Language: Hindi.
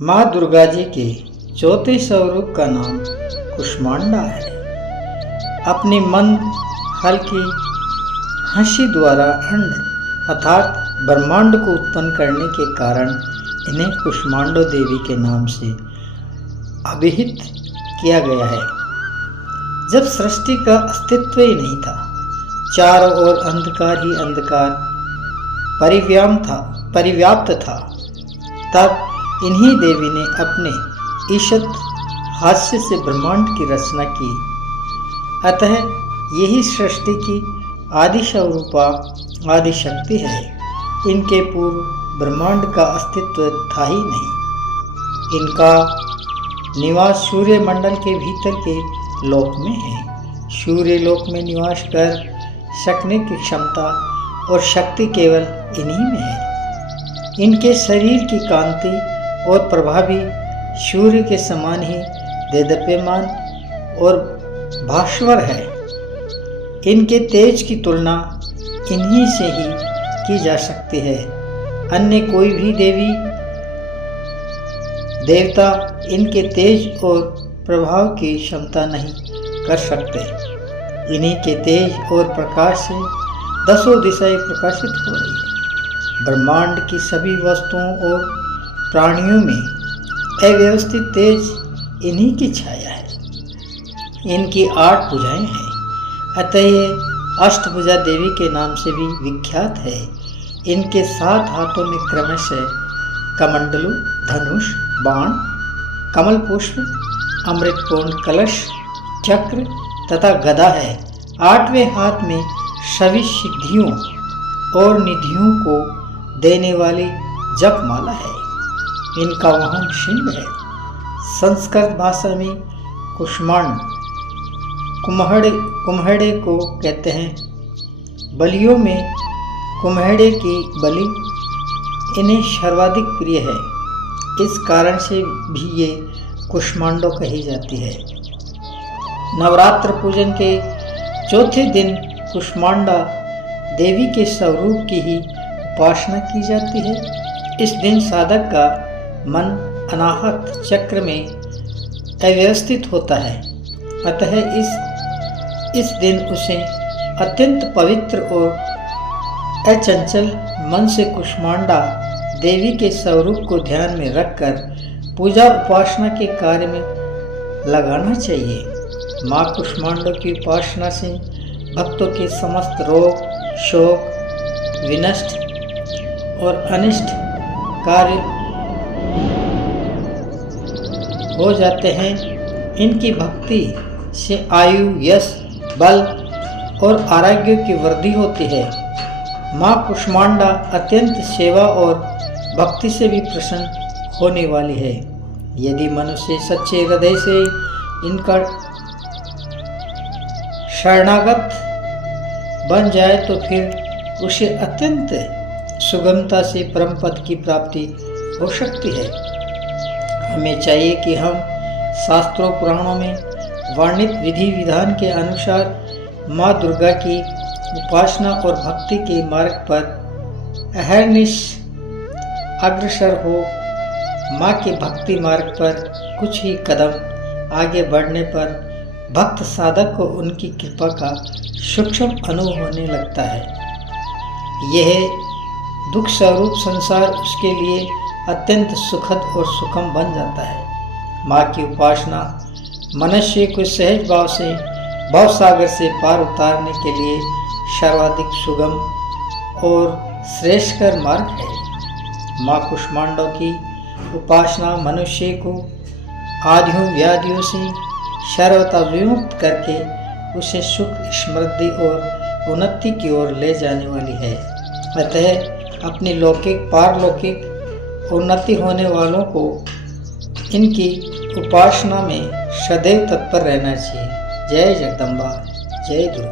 माँ दुर्गा जी के चौथे स्वरूप का नाम कुष्मांडा है। अपनी मंद हल्की हंसी द्वारा अंड अर्थात ब्रह्मांड को उत्पन्न करने के कारण इन्हें कुष्मांडा देवी के नाम से अभिहित किया गया है। जब सृष्टि का अस्तित्व ही नहीं था, चारों ओर अंधकार ही अंधकार परिव्याप्त था, तब इन्हीं देवी ने अपने ईशत हास्य से ब्रह्मांड की रचना की। अतः यही सृष्टि की आदि स्वरूपा आदि शक्ति है। इनके पूर्व ब्रह्मांड का अस्तित्व था ही नहीं। इनका निवास सूर्य मंडल के भीतर के लोक में है। सूर्य लोक में निवास कर सकने की क्षमता और शक्ति केवल इन्हीं में है। इनके शरीर की कांति और प्रभावी सूर्य के समान ही देदीप्यमान और भास्वर है। इनके तेज की तुलना इन्हीं से ही की जा सकती है। अन्य कोई भी देवी देवता इनके तेज और प्रभाव की क्षमता नहीं कर सकते। इन्हीं के तेज और प्रकाश से दसों दिशाएं प्रकाशित हो रही है। ब्रह्मांड की सभी वस्तुओं और प्राणियों में अव्यवस्थित तेज इन्हीं की छाया है। इनकी 8 भुजाएं हैं, अतः ये अष्टभुजा देवी के नाम से भी विख्यात है। इनके 7 हाथों में क्रमशः कमंडलू, धनुष, बाण, कमल पुष्प, अमृतपूर्ण कलश, चक्र तथा गदा है। 8वें हाथ में सभी सिद्धियों और निधियों को देने वाली जपमाला है। इनका वाहन सिंह है। संस्कृत भाषा में कुष्मांड कुम्हड़े को कहते हैं। बलियों में कुम्हड़े की बलि इन्हें सर्वाधिक प्रिय है। इस कारण से भी ये कुष्मांडा कही जाती है। नवरात्र पूजन के चौथे दिन कुष्मांडा देवी के स्वरूप की ही उपासना की जाती है। इस दिन साधक का मन अनाहत चक्र में अव्यवस्थित होता है, अतः इस दिन उसे अत्यंत पवित्र और अचंचल मन से कुष्मांडा देवी के स्वरूप को ध्यान में रखकर पूजा उपासना के कार्य में लगाना चाहिए। माँ कुष्मांडा की उपासना से भक्तों के समस्त रोग, शोक, विनष्ट और अनिष्ट कार्य हो जाते हैं। इनकी भक्ति से आयु, यश, बल और आरोग्य की वृद्धि होती है। माँ कुष्मांडा अत्यंत सेवा और भक्ति से भी प्रसन्न होने वाली है। यदि मनुष्य सच्चे हृदय से इनका शरणागत बन जाए तो फिर उसे अत्यंत सुगमता से परम पद की प्राप्ति हो सकती है। हमें चाहिए कि हम शास्त्रों पुराणों में वर्णित विधि विधान के अनुसार माँ दुर्गा की उपासना और भक्ति के मार्ग पर अहर्निश अग्रसर हो। माँ के भक्ति मार्ग पर कुछ ही कदम आगे बढ़ने पर भक्त साधक को उनकी कृपा का सूक्ष्म अनुभव होने लगता है। यह दुख स्वरूप संसार उसके लिए अत्यंत सुखद और सुखम बन जाता है। माँ की उपासना मनुष्य को सहज भाव से भवसागर से पार उतारने के लिए सर्वाधिक सुगम और श्रेष्ठकर मार्ग है। माँ कुष्मांडा की उपासना मनुष्य को आदियों व्याधियों से सर्वथा विमुक्त करके उसे सुख, समृद्धि और उन्नति की ओर ले जाने वाली है। अतः अपनी लौकिक पारलौकिक उन्नति होने वालों को इनकी उपासना में सदैव तत्पर रहना चाहिए। जय जगदम्बा, जय दुर्गा।